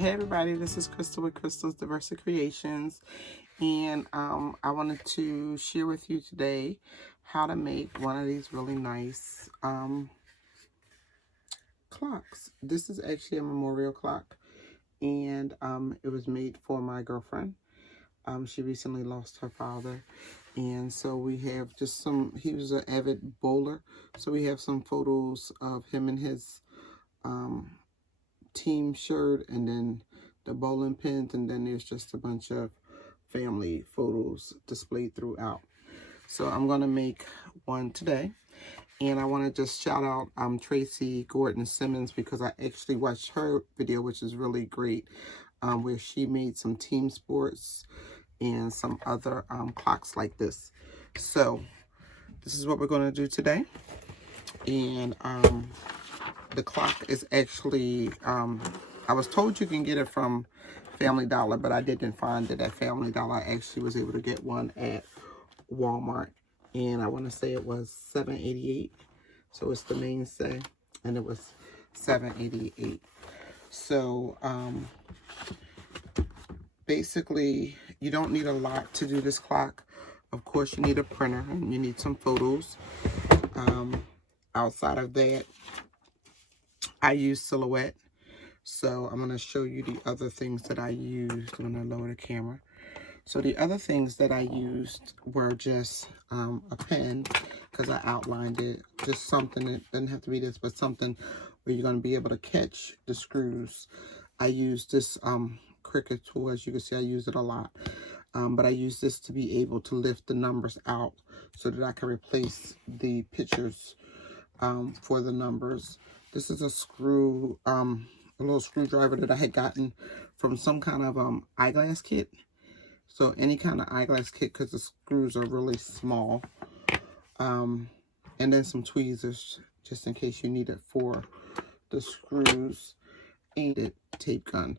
Hey everybody, this is Crystal with Crystal's Diversity Creations, and I wanted to share with you today how to make one of these really nice clocks. This is actually a memorial clock, and it was made for my girlfriend. She recently lost her father, and so we have just he was an avid bowler, so we have some photos of him in his team shirt, and then the bowling pins, and then there's just a bunch of family photos displayed throughout. So I'm going to make one today, and I want to just shout out Tracy Gordon Simmons, because I actually watched her video, which is really great, where she made some team sports and some other clocks like this. So this is what we're going to do today. And the clock is actually, I was told you can get it from Family Dollar, but I didn't find it at Family Dollar. I actually was able to get one at Walmart, and I want to say it was $7.88. So it's the mainstay, and it was $7.88. So basically, you don't need a lot to do this clock. Of course, you need a printer and you need some photos. Outside of that, I use Silhouette. So I'm going to show you the other things that I used. I'm going to lower the camera. So the other things that I used were just a pen, because I outlined it. Just something that doesn't have to be this, but something where you're going to be able to catch the screws. I used this Cricut tool. As you can see, I use it a lot. But I use this to be able to lift the numbers out so that I can replace the pictures for the numbers. This is a screw, a little screwdriver that I had gotten from some kind of eyeglass kit. So any kind of eyeglass kit, because the screws are really small. And then some tweezers, just in case you need it for the screws. And a tape gun.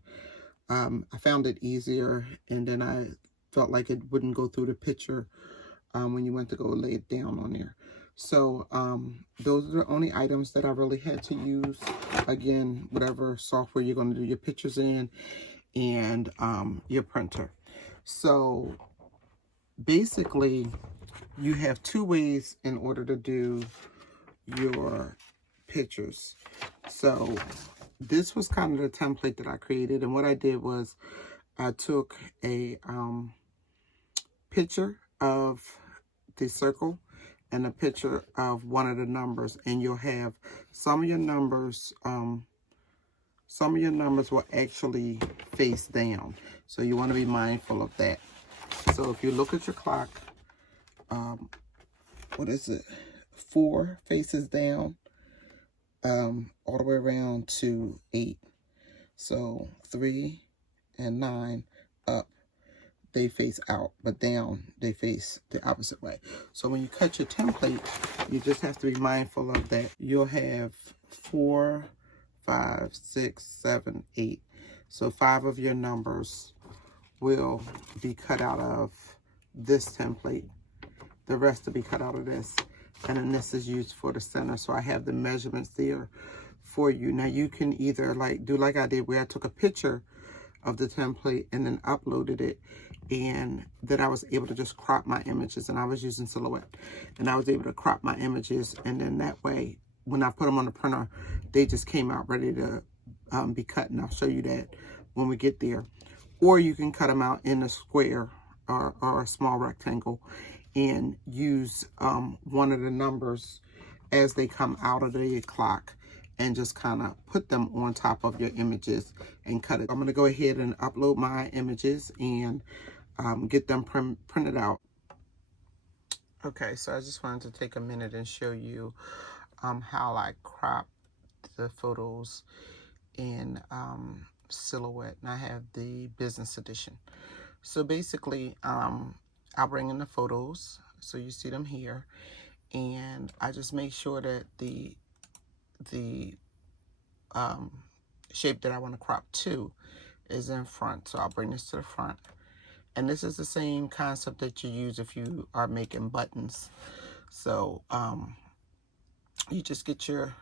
I found it easier, and then I felt like it wouldn't go through the picture when you went to go lay it down on there. So those are the only items that I really had to use. Again, whatever software you're going to do your pictures in, and your printer. So basically, you have two ways in order to do your pictures. So this was kind of the template that I created, and what I did was I took a picture of the circle and a picture of one of the numbers, and you'll have some of your numbers will actually face down, so you want to be mindful of that. So if you look at your clock, what is it, 4 faces down, all the way around to 8. So 3 and 9 up, they face out, but down, they face the opposite way. So when you cut your template, you just have to be mindful of that. You'll have 4, 5, 6, 7, 8. So 5 of your numbers will be cut out of this template. The rest will be cut out of this. And then this is used for the center. So I have the measurements there for you. Now you can either do like I did, where I took a picture of the template and then uploaded it, and then I was able to just crop my images, and I was using Silhouette, and I was able to crop my images, and then that way when I put them on the printer, they just came out ready to be cut, and I'll show you that when we get there. Or you can cut them out in a square or a small rectangle and use one of the numbers as they come out of the clock, and just kind of put them on top of your images and cut it. I'm going to go ahead and upload my images and get them printed out. Okay, so I just wanted to take a minute and show you how I crop the photos in Silhouette, and I have the business edition. So basically, I'll bring in the photos, so you see them here, and I just make sure that the shape that I want to crop to is in front. So I'll bring this to the front, and this is the same concept that you use if you are making buttons. So you just get your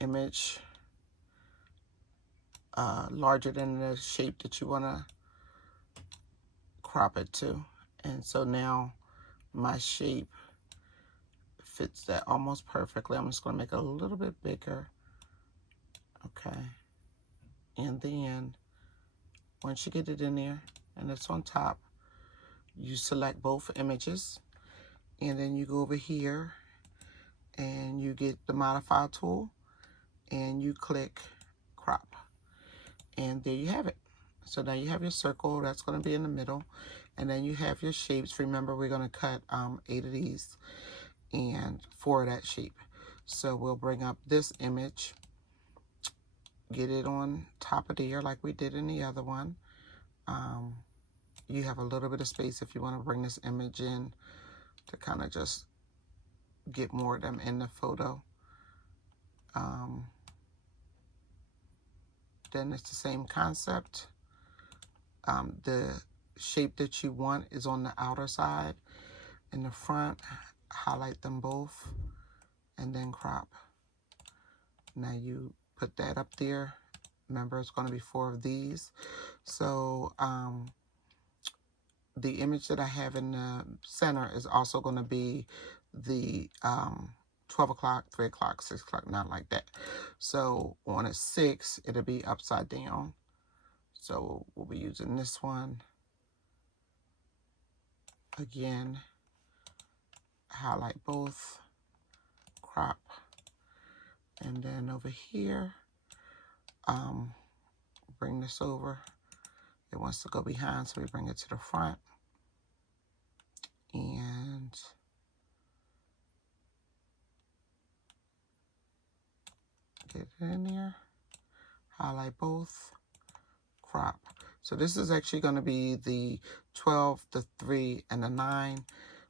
image larger than the shape that you want to crop it to. And so now my shape fits that almost perfectly. I'm just going to make it a little bit bigger. Okay. And then once you get it in there and it's on top, you select both images, and then you go over here and you get the modify tool and you click crop, and there you have it. So now you have your circle that's going to be in the middle, and then you have your shapes. Remember, we're going to cut 8 of these and 4 of that shape. So we'll bring up this image, get it on top of there like we did in the other one. You have a little bit of space if you want to bring this image in to kind of just get more of them in the photo. Then it's the same concept. The shape that you want is on the outer side. In the front, highlight them both and then crop. Now you put that up there. Remember, it's going to be 4 of these. So the image that I have in the center is also going to be the 12 o'clock, 3 o'clock, 6 o'clock, not like that. So on a 6, it'll be upside down. So we'll be using this one. Again, highlight both, crop, and then over here, bring this over. It wants to go behind, so we bring it to the front. And get it in there. Highlight both, crop. So this is actually going to be the 12, the 3, and the 9.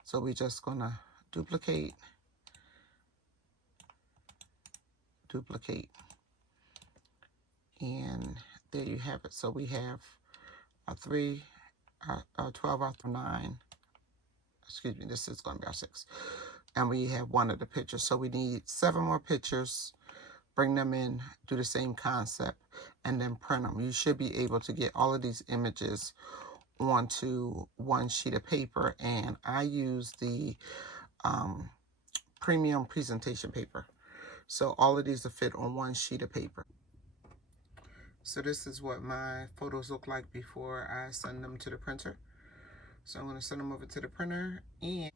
So we're just going to duplicate, and there you have it. So we have our 3, our 12, our 9. Excuse me, this is going to be our 6. And we have 1 of the pictures. So we need 7 more pictures. Bring them in, do the same concept, and then print them. You should be able to get all of these images onto one sheet of paper. And I use the premium presentation paper. So all of these will fit on one sheet of paper. So this is what my photos look like before I send them to the printer. So I'm going to send them over to the printer. And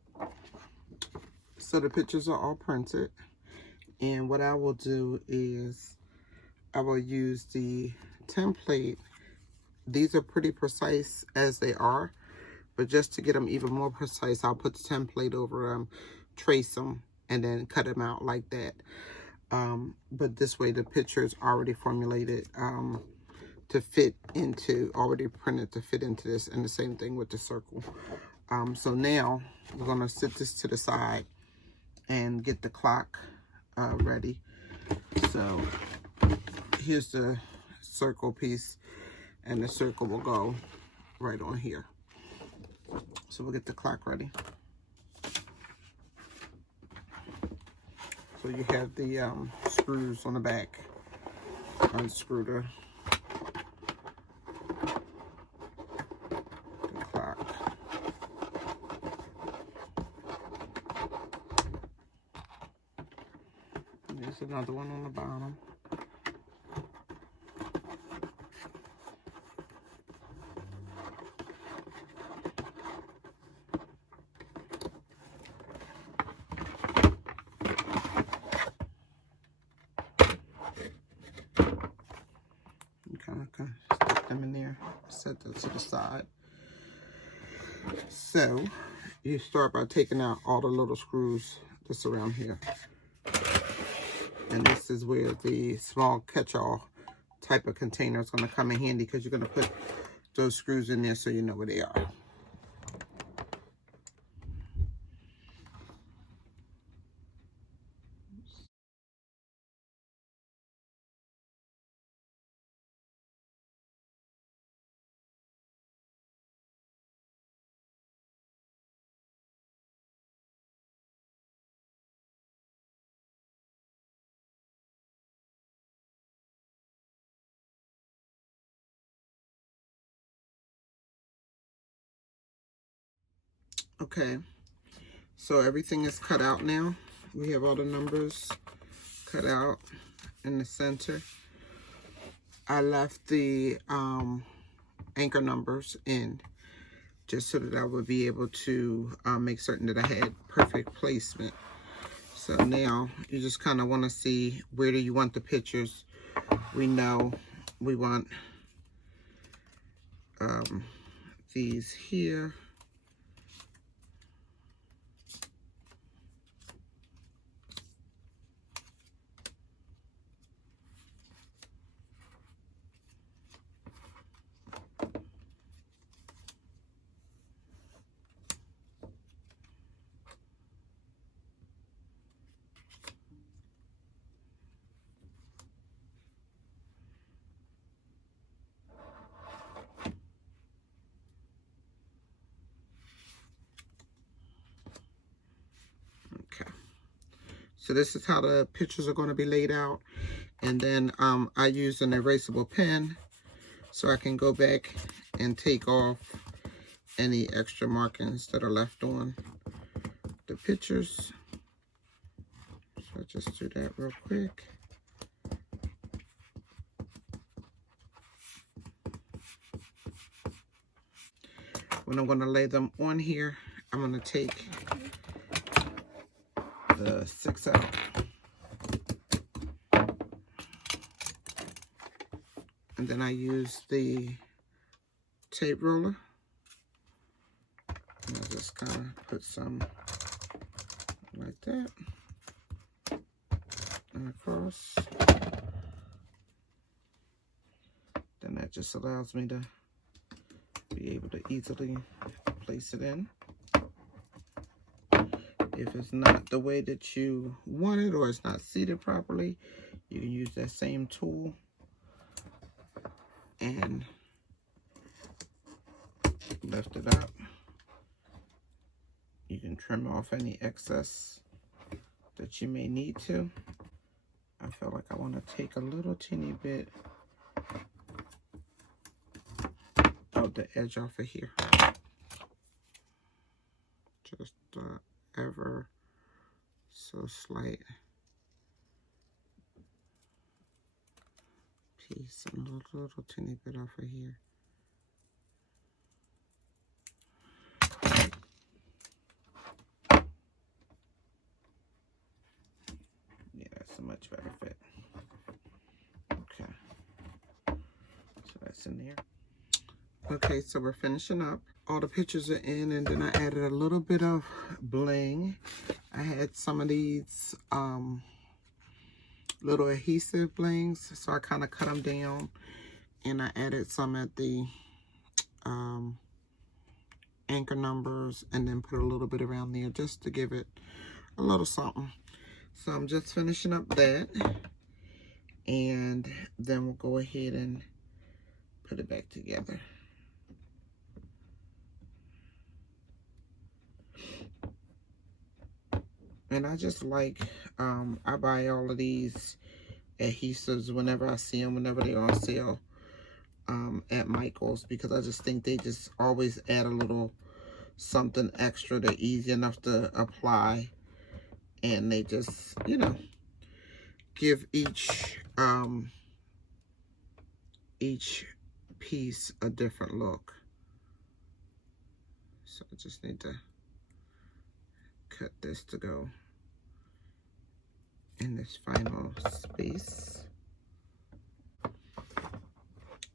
so the pictures are all printed. And what I will do is I will use the template. These are pretty precise as they are, but just to get them even more precise, I'll put the template over them, trace them, and then cut them out like that. But this way the picture is already formulated to fit into, already printed to fit into this, and the same thing with the circle. So now we're going to sit this to the side and get the clock ready. So here's the circle piece, and the circle will go right on here. So we'll get the clock ready. So you have the screws on the back. Unscrew the clock. And there's another one on the bottom. Kind of stick them in there, set them to the side. So you start by taking out all the little screws that's around here. And this is where the small catch-all type of container is going to come in handy, because you're going to put those screws in there so you know where they are. Okay, so everything is cut out now. We have all the numbers cut out in the center. I left the anchor numbers in just so that I would be able to make certain that I had perfect placement. So now you just kind of want to see, where do you want the pictures. We know we want these here. Okay. So this is how the pictures are going to be laid out. And then I use an erasable pen so I can go back and take off any extra markings that are left on the pictures. So I'll just do that real quick. When I'm going to lay them on here, I'm going to take the 6 out. And then I use the tape ruler. And I just kind of put some like that. And across. Then that just allows me to be able to easily place it in. If it's not the way that you want it, or it's not seated properly, you can use that same tool and lift it up. You can trim off any excess that you may need to. I feel like I want to take a little teeny bit of the edge off of here. Just ever so slight piece, and a little teeny bit off of here. Yeah, that's a much better fit. Okay, so that's in there. Okay, so we're finishing up. All the pictures are in, and then I added a little bit of bling. I had some of these little adhesive blings, so I kind of cut them down, and I added some at the anchor numbers, and then put a little bit around there just to give it a little something. So I'm just finishing up that, and then we'll go ahead and put it back together. And I just like, I buy all of these adhesives whenever I see them, whenever they're on sale at Michael's, because I just think they just always add a little something extra. They're easy enough to apply, and they just, you know, give each piece a different look. So I just need to cut this to go in this final space.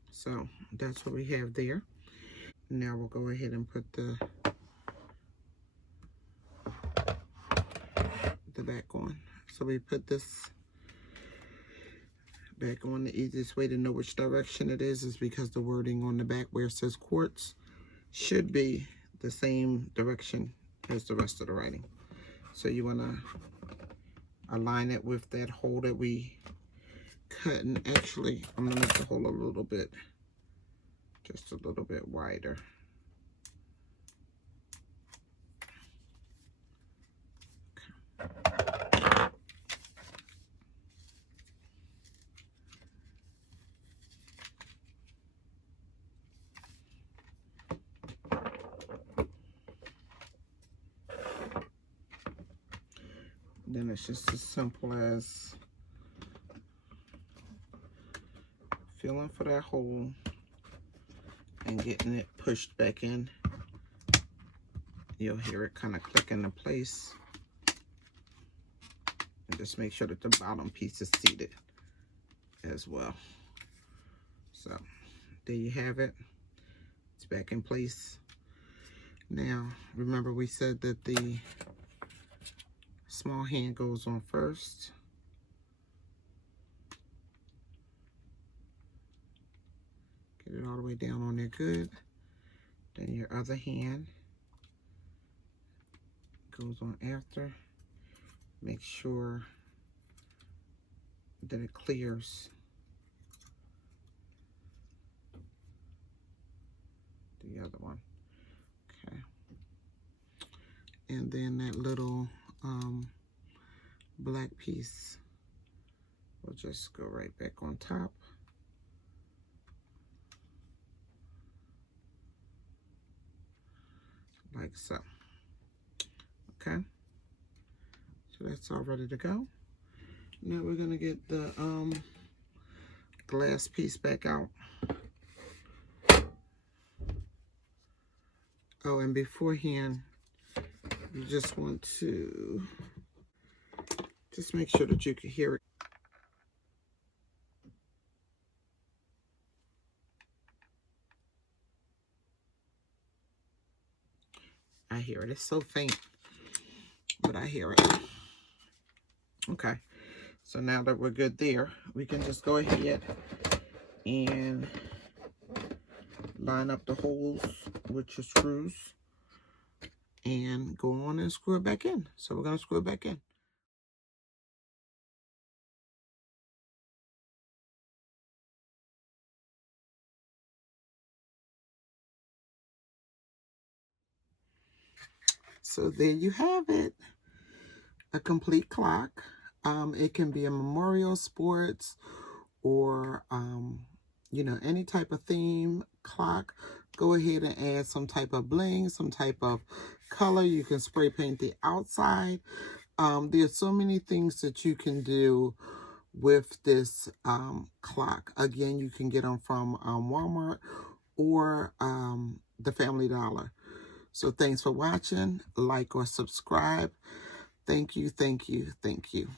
So that's what we have there. Now we'll go ahead and put the back on. So we put this back on. The easiest way to know which direction it is because the wording on the back where it says quartz should be the same direction as the rest of the writing. So you want to align it with that hole that we cut, and actually I'm going to make the hole a little bit, just a little bit wider. then it's just as simple as feeling for that hole and getting it pushed back in. You'll hear it kind of click into place. And just make sure that the bottom piece is seated as well. So there you have it. It's back in place. Now, remember we said that the small hand goes on first. Get it all the way down on there good. Then your other hand goes on after. Make sure that it clears the other one. Okay. And then that little black piece will just go right back on top. Like so. Okay. So that's all ready to go. Now we're gonna get the glass piece back out. Oh, and beforehand, you just want to just make sure that you can hear it. I hear it. It's so faint, but I hear it. Okay. So now that we're good there, we can just go ahead and line up the holes with your screws and go on and screw it back in. So we're going to screw it back in. So there you have it. A complete clock. It can be a memorial, sports, or you know, any type of theme clock. Go ahead and add some type of bling, some type of color. You can spray paint the outside. There's so many things that you can do with this clock. Again, you can get them from Walmart or the Family Dollar. So thanks for watching. Like or subscribe. Thank you, thank you, thank you.